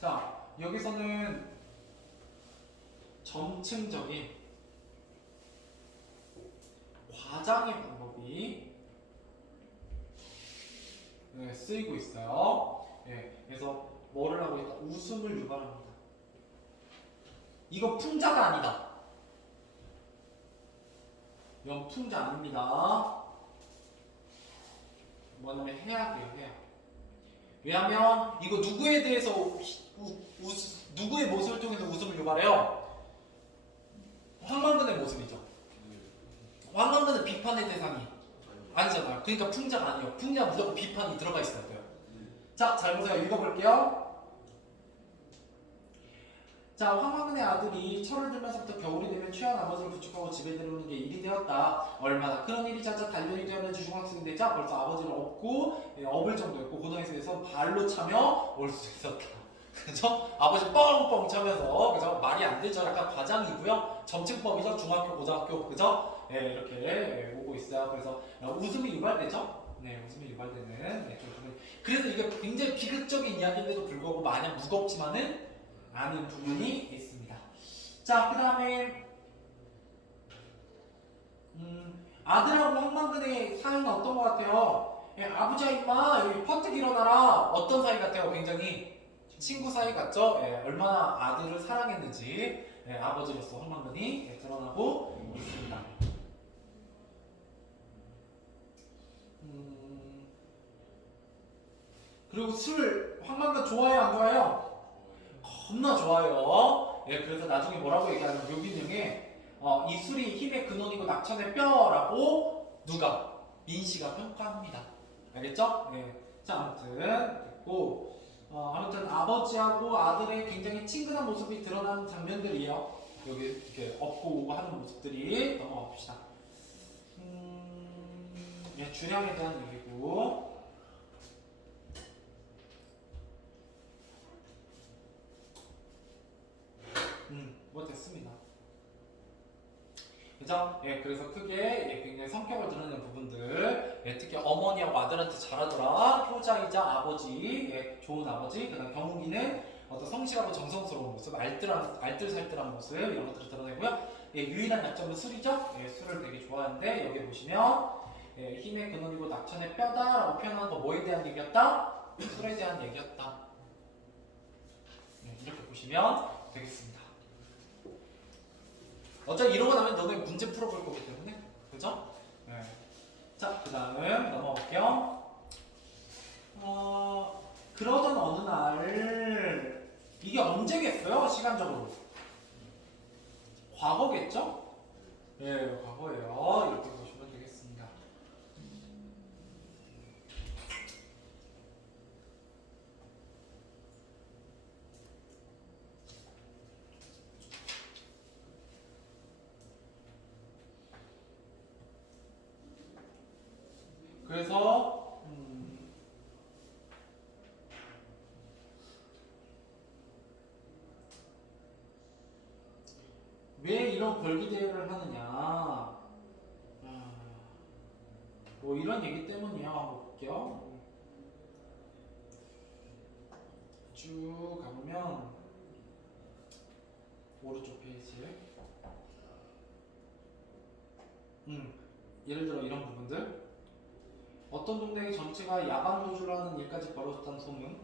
자, 여기서는 점층적인 과장의 방법이 쓰이고 있어요. 그래서 뭐를 하고 있다? 웃음을 유발합니다. 이거 풍자가 아니다. 이건 풍자 아닙니다. 뭐냐면 해악이에요, 해악. 왜냐면 이거 누구에 대해서 누구의 모습을 통해서 웃음을 유발해요? 황만근의 모습이죠. 황만근은 비판의 대상이 아니잖아요. 그러니까 풍자가 아니에요. 풍자는 무조건 비판이 들어가 있어야 돼요. 자, 잘 보세요. 읽어볼게요. 자, 황만근의 아들이 철을 들면서부터 겨울이 되면 취한 아버지를 부축하고 집에 들어오는 게 일이 되었다. 얼마나 그런 일이 잦아 단련이 되었는지 중학생이 되자 벌써 아버지를 업고 업을 정도였고 고등학생에서 발로 차며 올 수 있었다. 그죠? 아버지 뻥뻥 차면서, 그죠? 말이 안 되죠. 약간 과장이고요. 점층법이죠. 중학교, 고등학교, 그죠? 이렇게 오고 있어요. 그래서 웃음이 유발되죠. 웃음이 유발되는 좀 부분. 그래서 이게 굉장히 비극적인 이야기인데도 불구하고 마냥 무겁지만은 않은 부분이 있습니다. 자, 그 다음에 아들하고 황망근의 사이는 어떤 것 같아요? 아버지야 임마 여기 퍼뜩 일어나라. 어떤 사이 같아요? 굉장히 친구 사이 같죠? 얼마나 아들을 사랑했는지 아버지로서 황망근이 드러나고 있습니다. 그리고 술 황망근 좋아해요 안 좋아해요? 겁나 좋아해요. 그래서 나중에 뭐라고 얘기하냐면 묘기능에 이 술이 힘의 근원이고 낙천의 뼈라고 누가? 민씨가 평가합니다. 알겠죠? 자 아무튼 됐고 아무튼 아버지하고 아들의 굉장히 친근한 모습이 드러나는 장면들이에요. 여기 이렇게 업고 오고 하는 모습들이 넘어가 봅시다. 주량에 대한 얘기고 뭐 됐습니다. 그죠? 그래서 크게 굉장히 성격을 드러내는 부분들, 특히 어머니하고 아들한테 잘하더라, 효자이자 아버지, 좋은 아버지, 그다음 경욱이는 어떤 성실하고 정성스러운 모습, 알뜰살뜰한 모습 이런 것들을 드러내고요. 유일한 약점은 술이죠. 술을 되게 좋아하는데 여기 보시면 힘의 근원이고 낙천의 뼈다라고 표현하는 거 뭐에 대한 얘기였다? 술에 대한 얘기였다. 이렇게 보시면 되겠습니다. 어차피 이러고 나면 너네 문제 풀어볼 거기 때문에 그죠? 자, 그 다음 넘어갈게요. 그러던 어느 날 이게 언제겠어요? 시간적으로 과거겠죠? 과거예요. 이렇게 보시면 되겠습니다. 그래서 왜 이런 걸기 대회를 하느냐? 뭐 이런 얘기 때문이에요. 한번 볼게요. 쭉 가보면 오른쪽 페이지에 예를 들어 이런 부분들. 어떤 동네의 전체가 야간 노조를 하는 일까지 벌어졌다는 소문.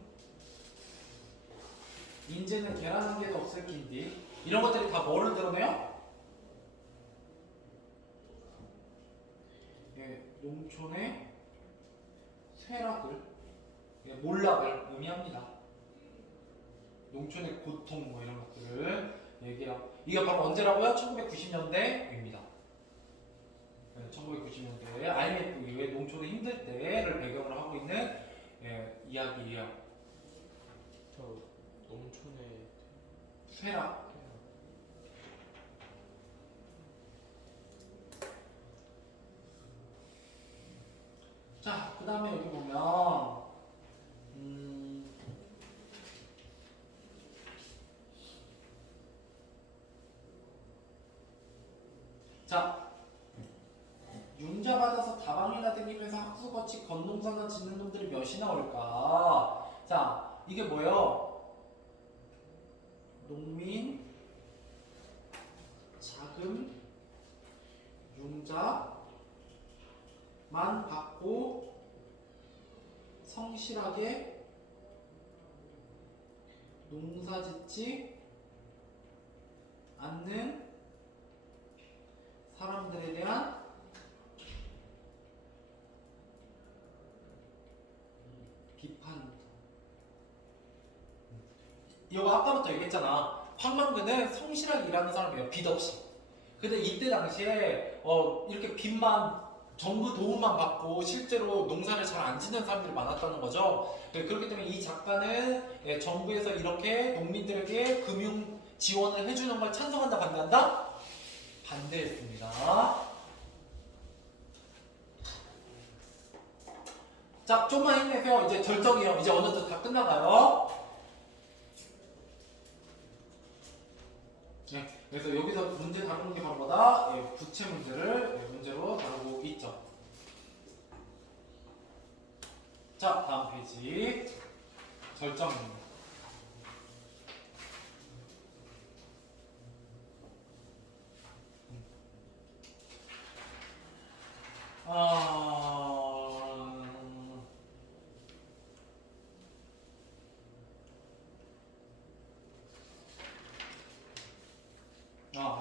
인제는 계란 한 개도 없을 긴디. 이런 것들이 다 뭐를 드러내요? 농촌의 쇠락을, 몰락을 의미합니다. 농촌의 고통 뭐 이런 것들을 얘기하고. 이게 바로 언제라고요? 1990년대입니다. 1990년대 IMF 이후에 농촌이 힘들 때를 배경으로 하고 있는 이야기예요. 저 농촌의 쇠락. 자, 그 다음에 여기 보면 자, 융자 받아서 다방이나 댕기면서 학수거치 건농사나 짓는 놈들이 몇이나 올까? 자, 이게 뭐예요? 농민, 자금, 융자만 받고 성실하게 농사짓지 않는 사람들에 대한 비판. 이거 아까부터 얘기했잖아. 황망근은 성실하게 일하는 사람이에요. 빚 없이. 근데 이때 당시에 이렇게 빚만 정부 도움만 받고 실제로 농사를 잘 안 짓는 사람들이 많았다는 거죠. 그렇기 때문에 이 작가는 정부에서 이렇게 농민들에게 금융 지원을 해주는 걸 찬성한다, 반대한다? 반대했습니다. 자, 좀만 힘내세요. 이제 결정이에요. 이제 어느덧 다 끝나가요. 그래서 여기서 문제 다루는 게 바로 뭐다? 예, 부채 문제를 문제로 다루고 있죠. 자, 다음 페이지 절정입니다.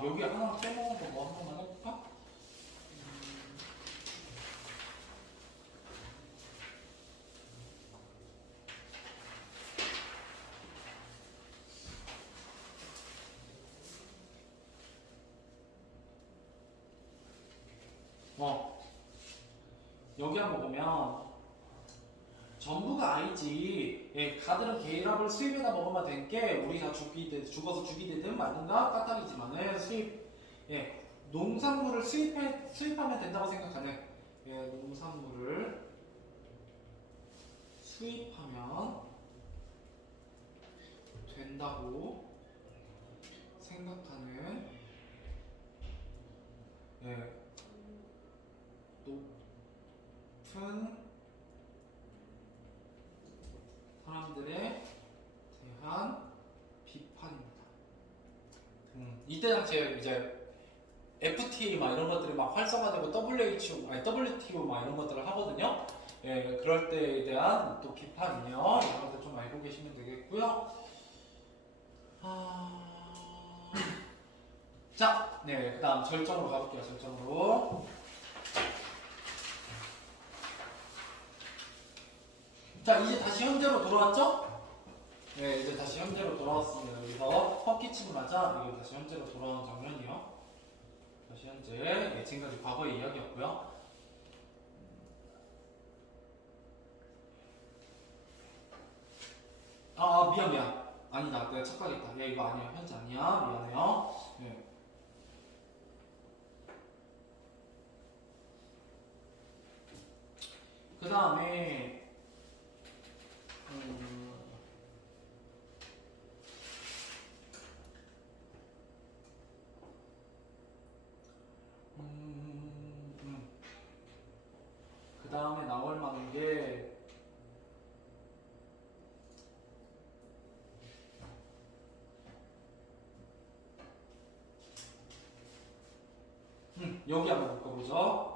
여기 하나 빼먹은 거 뭐 한 번만 해볼까? 여기 한번 보면 전부가 I지. 예, 가들은 계랍을 수입에다 먹으면 된 게 우리가 죽어서 죽이 되든 맞는가 까딱이지만은 농산물을 수입하면 된다고 생각하는 농산물을 수입하면 된다고 생각하는 높은 사람들에 대한 비판입니다. 이때 당시에 이제 FTA 막 이런 것들이 막 활성화되고 WTO 막 이런 것들을 하거든요. 예, 그럴 때에 대한 또 비판이요. 이런 것들 좀 알고 계시면 되겠고요. 자, 그다음 절정으로 가볼게요. 절정으로. 자, 이제 다시 현재로 돌아왔죠? 네, 이제 다시 현재로 돌아왔습니다. 여기서 헛기침을 하자. 이게 다시 현재로 돌아오는 장면이요. 다시 현재. 지금까지 과거의 이야기였고요. 미안. 아니다. 내가 착각했다. 이거 아니야. 현재 아니야. 미안해요. 네. 그 다음에 그 다음에 나올 만한 게 여기 한번 묶어보죠.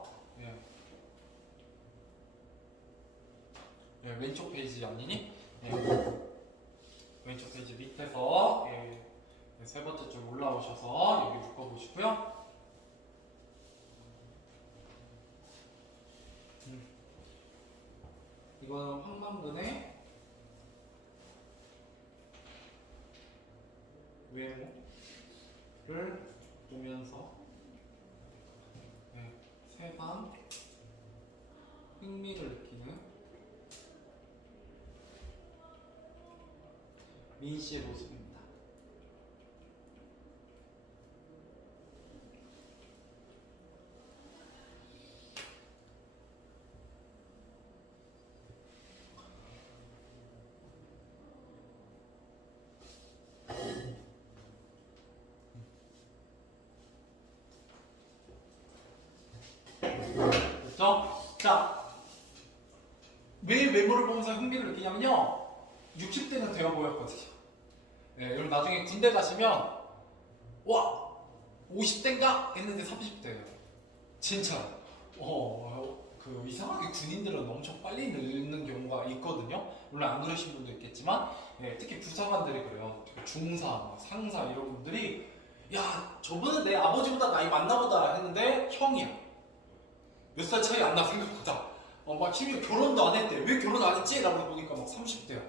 왼쪽 페이지 아니니? 왼쪽 페이지 밑에서 세 번째 줄 올라오셔서 여기 묶어보시고요. 이거는 황만근의 외모를 보면서 새삼 흥미를 느끼는 민 씨의 모습입니다. 됐죠? 자, 왜 외모를 보면서 흥미를 느끼냐면요. 60대는 되어 보였거든요. 여러분 나중에 군대 가시면 와 50대인가 했는데 30대예요. 진짜. 그 이상하게 군인들은 엄청 빨리 늙는 경우가 있거든요. 물론 안 그러신 분도 있겠지만 특히 부사관들이 그래요. 중사, 상사 이런 분들이 야 저분은 내 아버지보다 나이 많나 보다 했는데 형이야. 몇 살 차이 안 나 생각보다. 막 심지어 결혼도 안 했대. 왜 결혼 안 했지? 라고 보니까 막 30대야.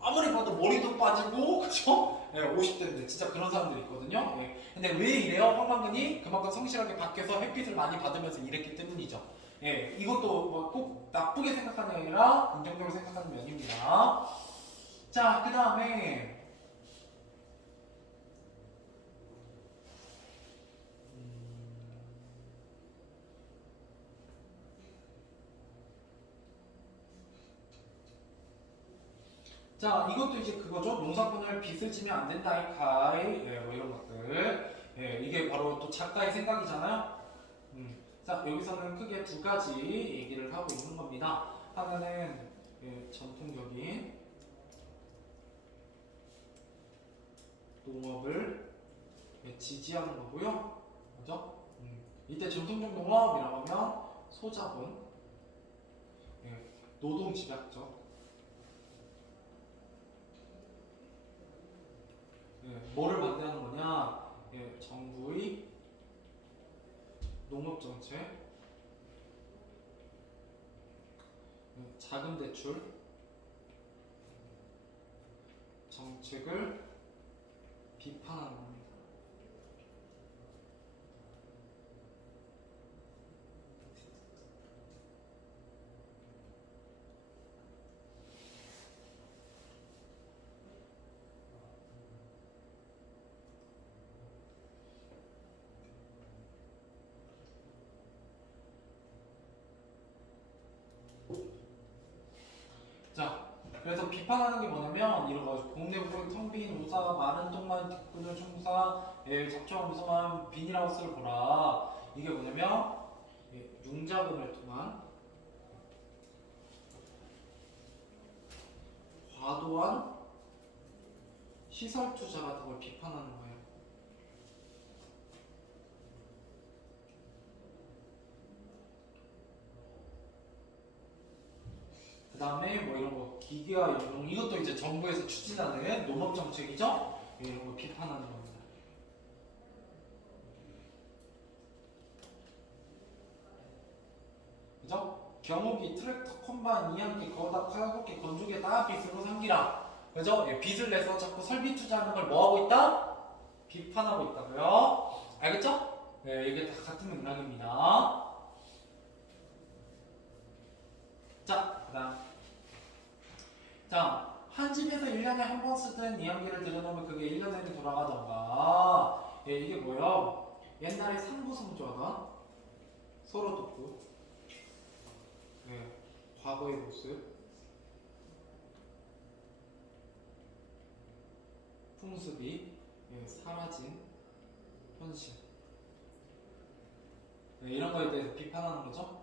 아무리 봐도 머리도 빠지고 그쵸? 50대인데 진짜 그런 사람들이 있거든요. 근데 왜 이래요? 황만근이 그만큼 성실하게 밖에서 햇빛을 많이 받으면서 일했기 때문이죠. 이것도 뭐 꼭 나쁘게 생각하는 게 아니라 긍정적으로 생각하는 면입니다. 자, 그 다음에 자, 이것도 이제 그거죠. 농사꾼을 빚을 지면 안 된다, 이카이. 예, 뭐 이런 것들. 예, 이게 바로 또 작가의 생각이잖아요. 자, 여기서는 크게 두 가지 얘기를 하고 있는 겁니다. 하나는 예, 전통적인 농업을 예, 지지하는 거고요. 그죠? 이때 전통적 농업이라고 하면 소자본, 예, 노동 집약죠. 예, 뭐를 반대하는 거냐? 예, 정부의 농업 정책, 예, 자금 대출 정책을 비판하는 겁니다. 자, 그래서 비판하는 게 뭐냐면 이런 거죠. 공내부의 텅 빈 우사, 마른 똥만 뒷근을 충사, 예, 적정 무성한 비닐하우스를 보라. 이게 뭐냐면 예, 융자금을 통한 과도한 시설 투자 같은 걸 비판하는 거예요. 그 다음에 뭐 이런 거 기계화 연동, 이것도 이제 정부에서 추진하는 농업 정책이죠. 예, 이런 거 비판하는 겁니다. 그죠? 경운기, 트랙터, 컴바인, 이항기, 거다, 칼국기, 건조기 다 빚으로 삼기라. 그죠? 예, 빚을 내서 자꾸 설비 투자하는 걸 뭐 하고 있다? 비판하고 있다고요. 알겠죠? 네, 이게 다 같은 맥락입니다. 자, 그다음. 자, 한 집에서 1년에 한 번 쓰던 이항기를 들여놓으면 그게 1년 내내 돌아가던가. 예, 이게 뭐예요? 옛날에 상부성조하다 서로 돕고, 예, 과거의 모습, 풍습이 예, 사라진 현실. 네, 이런 거에 대해서 비판하는 거죠.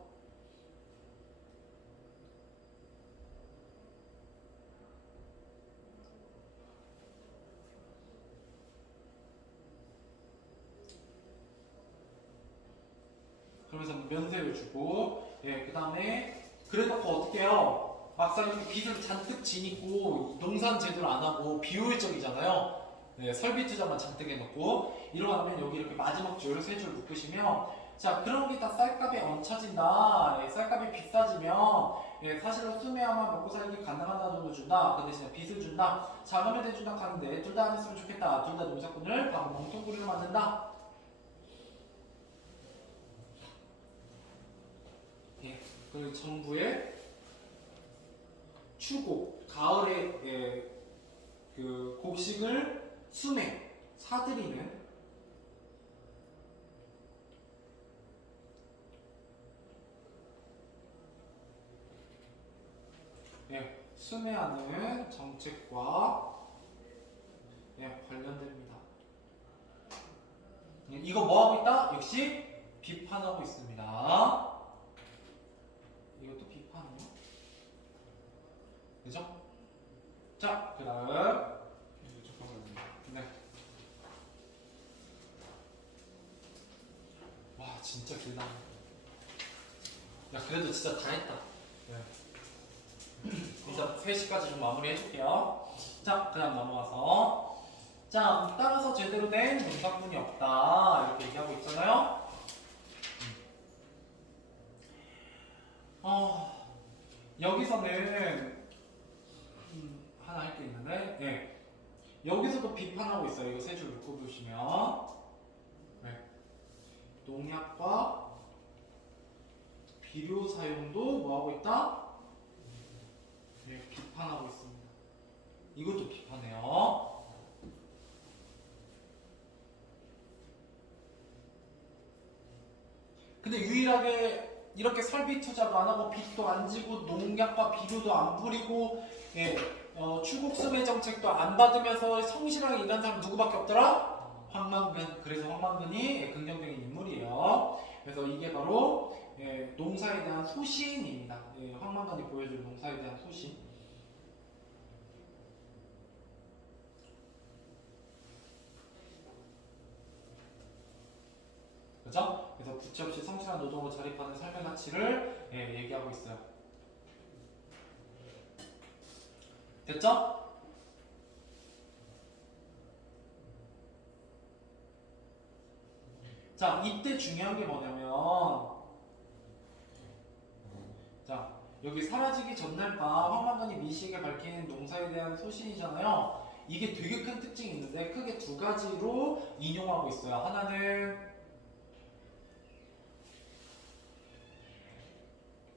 그러면서 면세를 주고, 예, 그 다음에 그래놓고 어떻게 해요? 막상 이렇게 빚을 잔뜩 지니고 농사는 제대로 안 하고 비효율적이잖아요. 네, 설비 투자만 잔뜩 해놓고 이러면 여기 이렇게 마지막 줄 세 줄 묶으시면 자, 그런 게 다 쌀값이 얹혀진다. 예, 쌀값이 비싸지면 예, 사실은 수매야만 먹고 살기 가능하다는 정도 준다. 그 대신에 빚을 준다. 자금을 대준다 하는데 둘 다 안 했으면 좋겠다. 둘 다 농사꾼을 바로 멍텅구리로 만든다. 예, 그리고 정부의 추고, 가을에 예, 그 곡식을 수매, 사들이는 예, 수매하는 정책과 예, 관련됩니다. 예, 이거 뭐 하고 있다? 역시 비판하고 있습니다. 이것도 비판이요. 그죠? 자, 그 다음. 잠깐만요. 네. 와, 진짜 길다. 야, 그래도 진짜 다 했다. 네. 일단 3시까지 좀 마무리 해줄게요. 자, 그 다음 넘어가서. 자, 따라서 제대로 된 농사꾼이 없다. 이렇게 얘기하고 있잖아요. 여기서는 하나 할 게 있는데, 예. 여기서도 비판하고 있어요. 이거 세 줄 묶어보시면. 네. 농약과 비료 사용도 뭐하고 있다? 네, 비판하고 있습니다. 이것도 비판해요. 근데 유일하게 이렇게 설비 투자도 안 하고 빚도 안 지고 농약과 비료도 안 뿌리고 예, 추국수매 정책도 안 받으면서 성실하게 일한 사람 누구밖에 없더라? 황만근. 그래서 황만근이 긍정적인 인물이에요. 그래서 이게 바로 농사에 대한 소신입니다. 황만근이 보여줄 농사에 대한 소신. 그죠? 그래서 부채 없이 성실한 노동으로 자립하는 삶의 가치를 얘기하고 있어요. 됐죠? 자, 이때 중요한 게 뭐냐면, 자, 여기 사라지기 전날 밤 황만근이 미시에게 밝힌 농사에 대한 소신이잖아요. 이게 되게 큰 특징이 있는데 크게 두 가지로 인용하고 있어요. 하나는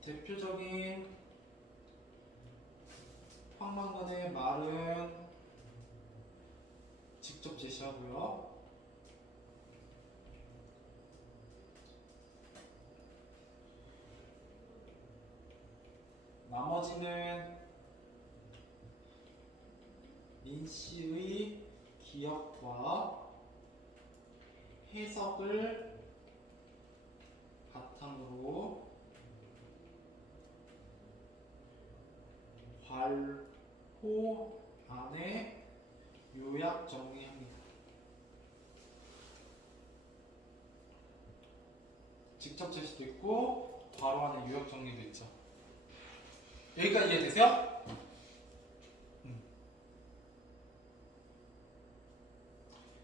대표적인 황만근의 말은 직접 제시하고요. 나머지는 민씨의 기억과 해석을 바탕으로 괄호 안에 요약 정리합니다. 직접 제시도 있고 괄호 안에 요약 정리도 있죠. 여기까지 이해되세요?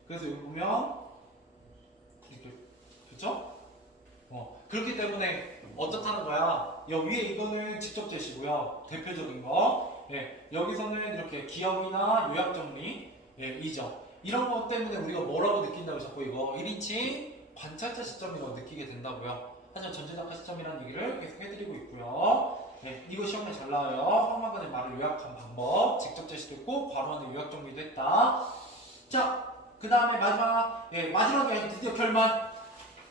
그래서 여기 보면 이렇게 그렇죠? 그렇기 때문에 어떻다는 거야? 여기 위에 이거는 직접 제시고요. 대표적인 거. 여기서는 이렇게 기억이나 요약 정리 이죠. 이런 것 때문에 우리가 뭐라고 느낀다고 자꾸 이거 1인칭 관찰자 시점이라고 느끼게 된다고요. 하지만 전제작가 시점이라는 얘기를 계속 해드리고 있고요. 이거 시험에 잘 나와요. 황만근의 말을 요약한 방법, 직접 제시도 있고 괄호 안에 요약 정리도 했다. 자, 그 다음에 마지막에 드디어 결말.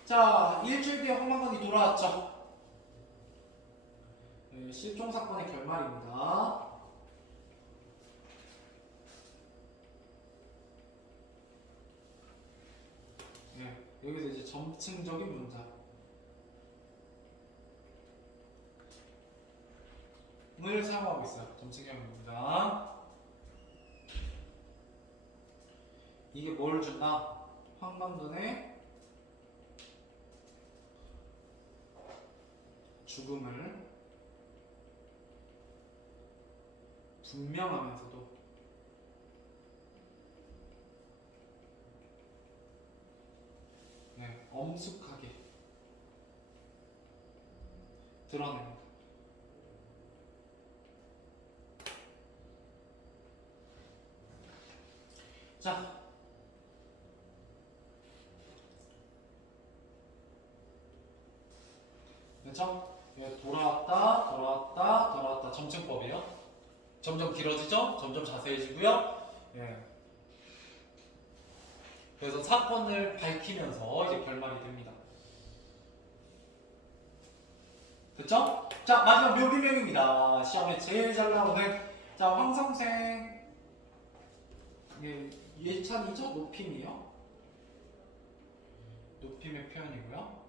자, 일주일 뒤에 황만근이 돌아왔죠. 실종 사건의 결말입니다. 여기서 이제 점층적인 문장. 을 사용하고 있어요. 점층적인 문장. 이게 뭘 준다? 황만근의 죽음을 분명하면서도 엄숙하게 드러냅니다. 자, 그렇죠? 돌아왔다 점층법이에요. 점점 길어지죠? 점점 자세해지고요. 그래서 사건을 밝히면서 이제 결말이 됩니다. 됐죠? 자, 마지막 묘비명입니다. 시험에 제일 잘 나오는 황성생 예찬이죠? 높임이요. 높임의 표현이고요.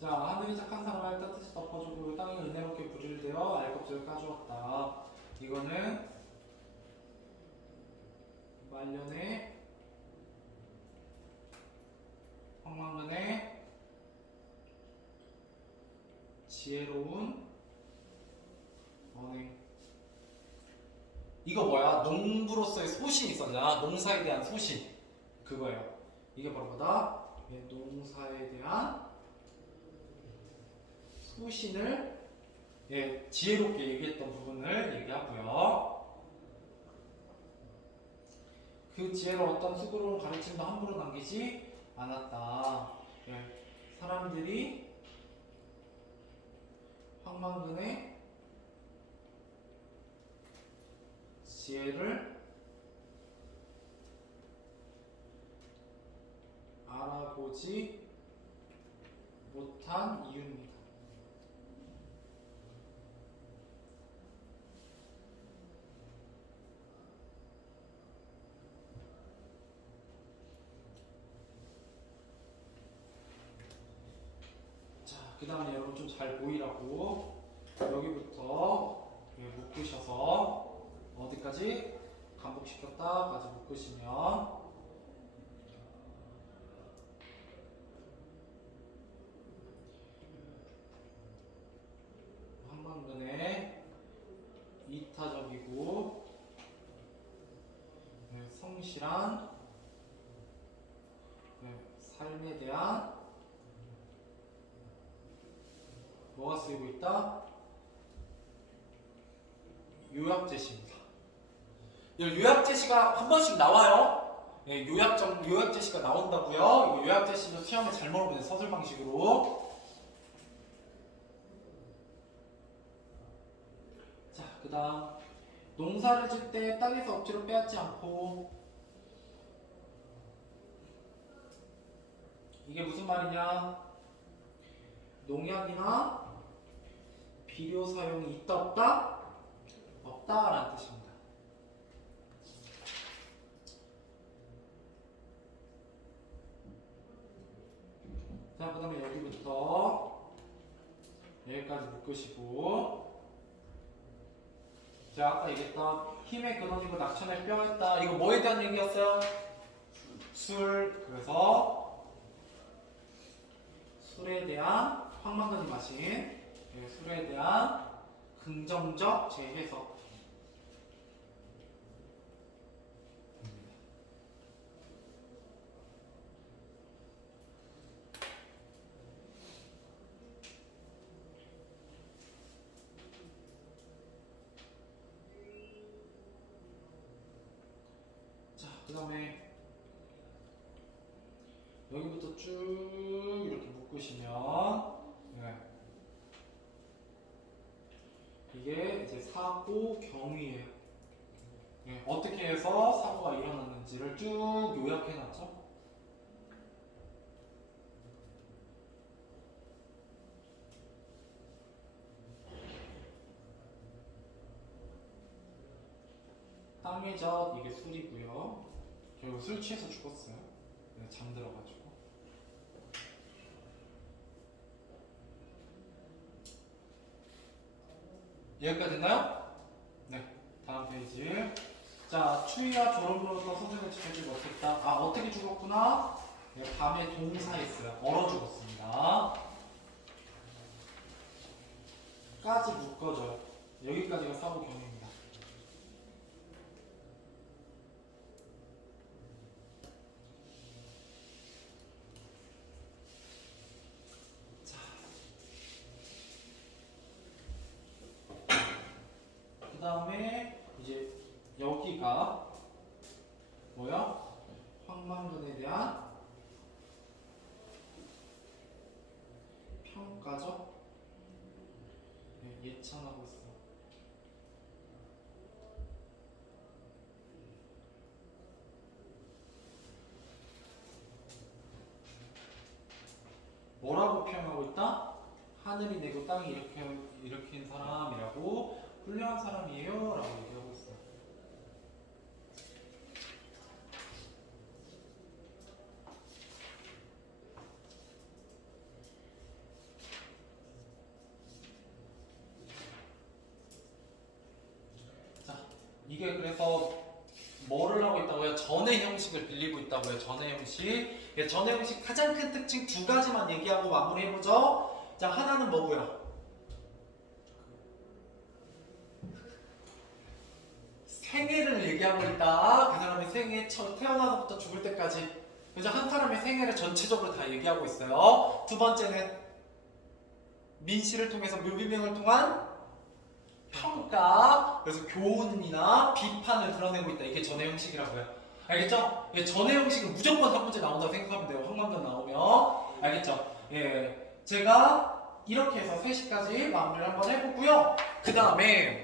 자, 하늘이 착한 사람을 따뜻히 덮어주고 땅이 은혜롭게 부리를 대어 알껍질을 까주었다. 이거는 말년에 황만근의 지혜로운 언행. 이거 뭐야? 농부로서의 소신이 있었잖아. 농사에 대한 소신. 그거예요. 이게 바로 뭐다? 농사에 대한 소신을 지혜롭게 얘기했던 부분을 얘기하고요. 그 지혜로웠던 수고로운 가르침도 함부로 남기지 않았다. 사람들이 황만근의 지혜를 알아 나오지 못한 이유입니다. 자, 그 다음에 여러분 좀 잘 보이라고 여기부터 묶으셔서 어디까지? 반복시켰다까지 묶으시면 한방근의 이타적이고 성실한 삶에 대한 뭐가 쓰이고 있다? 요약제시입니다. 요약제시가 한 번씩 나와요. 네, 요약제시가 나온다고요. 이거 요약제시도 시험에 잘 물어보는 서술 방식으로. 자, 그다음 농사를 질 때 땅에서 억지로 빼앗지 않고 이게 무슨 말이냐? 농약이나 비료 사용이 있다 없다? 없다라는 뜻입니다. 자, 그 다음에 여기부터 여기까지 묶으시고 제가 아까 얘기했던 힘의 근원이고 낙천의 뼈였다. 이거 뭐에 대한 얘기였어요? 술. 그래서 술에 대한 황만근이 마신 술에 대한 긍정적 재해석. 자, 그 다음에 여기부터 쭉 이렇게 묶으시면 이게 이제 사고 경위예요. 어떻게 해서 사고가 일어났는지를 쭉 요약해놨죠. 땅의 젖 이게 술이고요. 결국 술 취해서 죽었어요. 잠들어가지고. 여기까지 됐나요? 네. 다음 페이지. 자, 추위와 졸음으로써 선생을 지켜주지 못했다. 아, 어떻게 죽었구나? 밤에 동사했어요. 얼어 죽었습니다. 까지 묶어줘요. 여기까지가 사고 경위입니다. 그 다음에 이제 여기가 뭐야? 황만근에 대한 평가죠? 예찬하고 있어. 뭐라고 표현하고 있다? 하늘이 내고 땅이 일으킨 사람이라고 훌륭한 사람이에요 라고 얘기하고 있어요. 자, 이게 그래서 뭐를 하고 있다고요? 전의 형식을 빌리고 있다고요. 전의 형식. 전의 형식 가장 큰 특징 두 가지만 얘기하고 마무리해보죠. 자, 하나는 뭐고요? 생애를 얘기하고 있다. 그 사람의 생애 태어나서부터 죽을 때까지. 그래서 한 사람의 생애를 전체적으로 다 얘기하고 있어요. 두 번째는 민시를 통해서 묘비명을 통한 평가. 그래서 교훈이나 비판을 드러내고 있다. 이게 전의 형식이라고요. 알겠죠? 전의 형식은 무조건 한 문제 나온다고 생각하면 돼요. 황만근 나오면. 알겠죠? 제가 이렇게 해서 3시까지 마무리를 한번 해보고요. 그 다음에